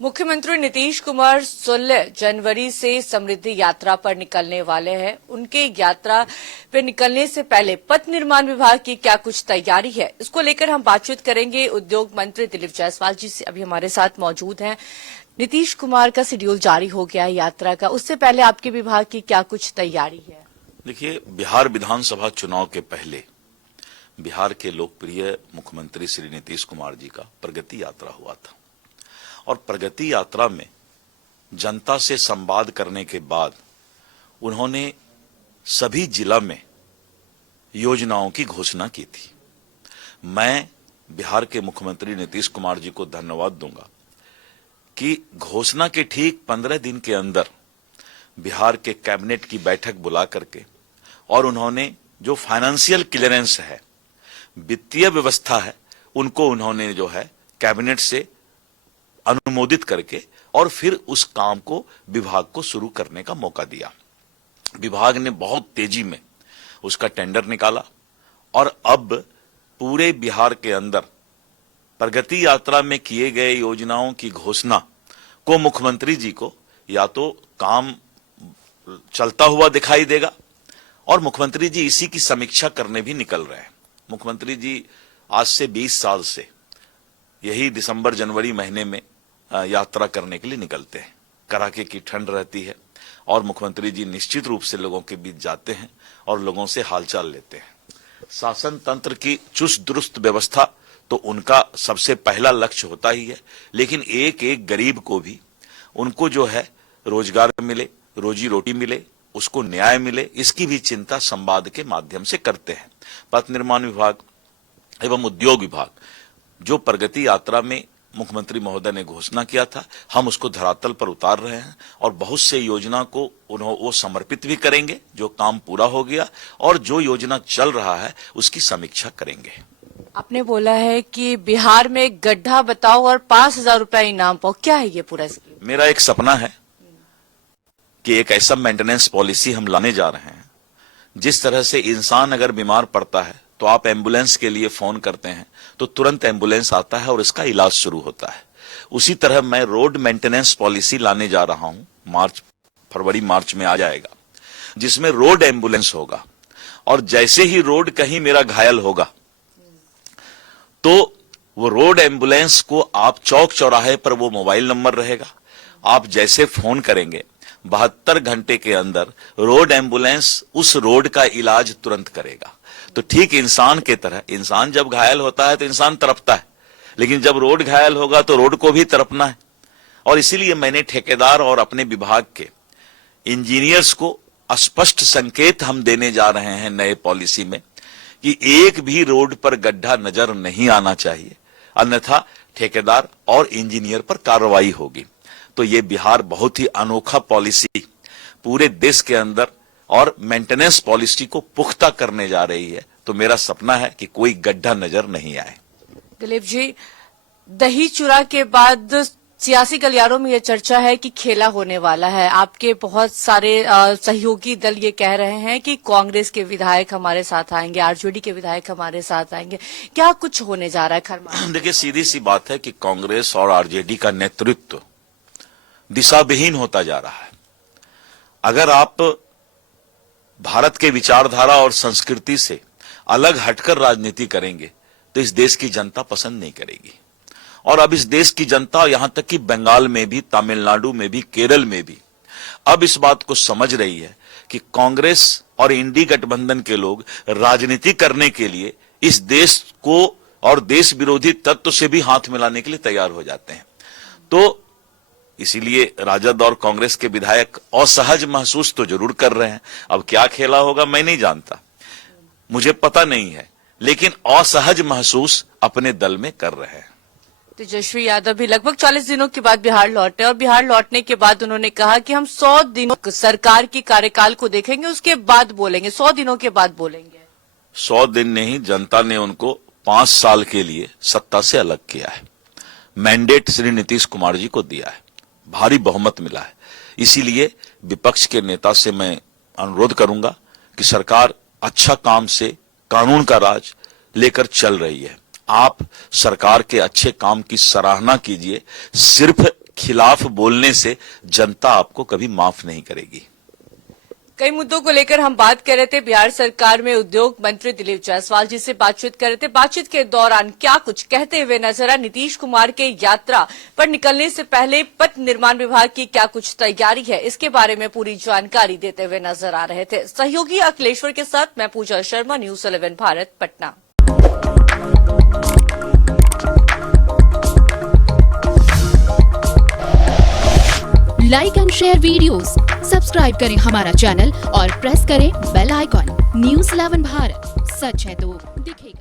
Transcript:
मुख्यमंत्री नीतीश कुमार 16 जनवरी से समृद्धि यात्रा पर निकलने वाले हैं। उनके यात्रा पर निकलने से पहले पथ निर्माण विभाग की क्या कुछ तैयारी है, इसको लेकर हम बातचीत करेंगे। उद्योग मंत्री दिलीप जायसवाल जी से अभी हमारे साथ मौजूद हैं। नीतीश कुमार का शेड्यूल जारी हो गया है यात्रा का, उससे पहले आपके विभाग की क्या कुछ तैयारी है? देखिए, बिहार विधानसभा चुनाव के पहले बिहार के लोकप्रिय मुख्यमंत्री श्री नीतीश कुमार जी का प्रगति यात्रा हुआ था और प्रगति यात्रा में जनता से संवाद करने के बाद उन्होंने सभी जिला में योजनाओं की घोषणा की थी। मैं बिहार के मुख्यमंत्री नीतीश कुमार जी को धन्यवाद दूंगा कि घोषणा के ठीक 15 दिन के अंदर बिहार के कैबिनेट की बैठक बुला करके और उन्होंने जो फाइनेंशियल क्लियरेंस है, वित्तीय व्यवस्था है, उनको उन्होंने जो है कैबिनेट से अनुमोदित करके और फिर उस काम को विभाग को शुरू करने का मौका दिया। विभाग ने बहुत तेजी में उसका टेंडर निकाला और अब पूरे बिहार के अंदर प्रगति यात्रा में किए गए योजनाओं की घोषणा को मुख्यमंत्री जी को या तो काम चलता हुआ दिखाई देगा और मुख्यमंत्री जी इसी की समीक्षा करने भी निकल रहे हैं। मुख्यमंत्री जी आज से 20 साल से यही दिसंबर जनवरी महीने में यात्रा करने के लिए निकलते हैं। कड़ाके की ठंड रहती है और मुख्यमंत्री जी निश्चित रूप से लोगों के बीच जाते हैं और लोगों से हालचाल लेते हैं। शासन तंत्र की चुस्त दुरुस्त व्यवस्था तो उनका सबसे पहला लक्ष्य होता ही है, लेकिन एक एक गरीब को भी उनको जो है रोजगार मिले, रोजी रोटी मिले, उसको न्याय मिले, इसकी भी चिंता संवाद के माध्यम से करते हैं। पथ निर्माण विभाग एवं उद्योग विभाग जो प्रगति यात्रा में मुख्यमंत्री महोदय ने घोषणा किया था, हम उसको धरातल पर उतार रहे हैं और बहुत से योजना को वो समर्पित भी करेंगे जो काम पूरा हो गया, और जो योजना चल रहा है उसकी समीक्षा करेंगे। आपने बोला है कि बिहार में गड्ढा बताओ और 5,000 रुपया इनाम पाओ, क्या है ये पूरा स्कीम? मेरा एक सपना है कि एक ऐसा मेंटेनेंस पॉलिसी हम लाने जा रहे हैं जिस तरह से इंसान अगर बीमार पड़ता है तो आप एम्बुलेंस के लिए फोन करते हैं तो तुरंत एम्बुलेंस आता है और इसका इलाज शुरू होता है। उसी तरह मैं रोड मेंटेनेंस पॉलिसी लाने जा रहा हूं, फरवरी मार्च में आ जाएगा, जिसमें रोड एम्बुलेंस होगा और जैसे ही रोड कहीं मेरा घायल होगा तो वो रोड एम्बुलेंस को आप चौक चौराहे पर वो मोबाइल नंबर रहेगा, आप जैसे फोन करेंगे 72 घंटे के अंदर रोड एम्बुलेंस उस रोड का इलाज तुरंत करेगा। तो ठीक इंसान के तरह, इंसान जब घायल होता है तो इंसान तड़पता है, लेकिन जब रोड घायल होगा तो रोड को भी तड़पना है। और इसीलिए मैंने ठेकेदार और अपने विभाग के इंजीनियर्स को स्पष्ट संकेत हम देने जा रहे हैं नए पॉलिसी में कि एक भी रोड पर गड्ढा नजर नहीं आना चाहिए, अन्यथा ठेकेदार और इंजीनियर पर कार्रवाई होगी। तो ये बिहार बहुत ही अनोखा पॉलिसी पूरे देश के अंदर और मेंटेनेंस पॉलिसी को पुख्ता करने जा रही है। तो मेरा सपना है कि कोई गड्ढा नजर नहीं आए। दिलीप जी, दही चूरा के बाद सियासी गलियारों में यह चर्चा है कि खेला होने वाला है। आपके बहुत सारे सहयोगी दल ये कह रहे हैं कि कांग्रेस के विधायक हमारे साथ आएंगे, आरजेडी के विधायक हमारे साथ आएंगे। क्या कुछ होने जा रहा है खरमान? देखिए, सीधी सी बात है कि कांग्रेस और आरजेडी का नेतृत्व दिशाविहीन होता जा रहा है। अगर आप भारत के विचारधारा और संस्कृति से अलग हटकर राजनीति करेंगे तो इस देश की जनता पसंद नहीं करेगी। और अब इस देश की जनता, यहां तक कि बंगाल में भी, तमिलनाडु में भी, केरल में भी अब इस बात को समझ रही है कि कांग्रेस और इंडी गठबंधन के लोग राजनीति करने के लिए इस देश को और देश विरोधी तत्व से भी हाथ मिलाने के लिए तैयार हो जाते हैं। तो इसीलिए राजद और कांग्रेस के विधायक असहज महसूस तो जरूर कर रहे हैं। अब क्या खेला होगा मैं नहीं जानता, मुझे पता नहीं है, लेकिन असहज महसूस अपने दल में कर रहे हैं। तेजस्वी यादव भी लगभग 40 दिनों के बाद बिहार लौटे और बिहार लौटने के बाद उन्होंने कहा कि हम 100 दिनों सरकार की कार्यकाल को देखेंगे, उसके बाद बोलेंगे, 100 दिनों के बाद बोलेंगे। 100 दिन नहीं, जनता ने उनको 5 साल के लिए सत्ता से अलग किया है। मैंडेट श्री नीतीश कुमार जी को दिया है, भारी बहुमत मिला है। इसीलिए विपक्ष के नेता से मैं अनुरोध करूंगा कि सरकार अच्छा काम से कानून का राज लेकर चल रही है। आप सरकार के अच्छे काम की सराहना कीजिए, सिर्फ खिलाफ बोलने से जनता आपको कभी माफ नहीं करेगी। कई मुद्दों को लेकर हम बात कर रहे थे। बिहार सरकार में उद्योग मंत्री दिलीप जायसवाल जी से बातचीत कर रहे थे। बातचीत के दौरान क्या कुछ कहते हुए नजर आए, नीतीश कुमार के यात्रा पर निकलने से पहले पथ निर्माण विभाग की क्या कुछ तैयारी है, इसके बारे में पूरी जानकारी देते हुए नजर आ रहे थे। सहयोगी अखिलेश्वर के साथ मैं Puja Sharma, news 11 Bharat, Patna. Like and share videos, subscribe करें हमारा चैनल और प्रेस करें बेल आइकॉन। न्यूज 11 भारत, सच है तो दिखेगा।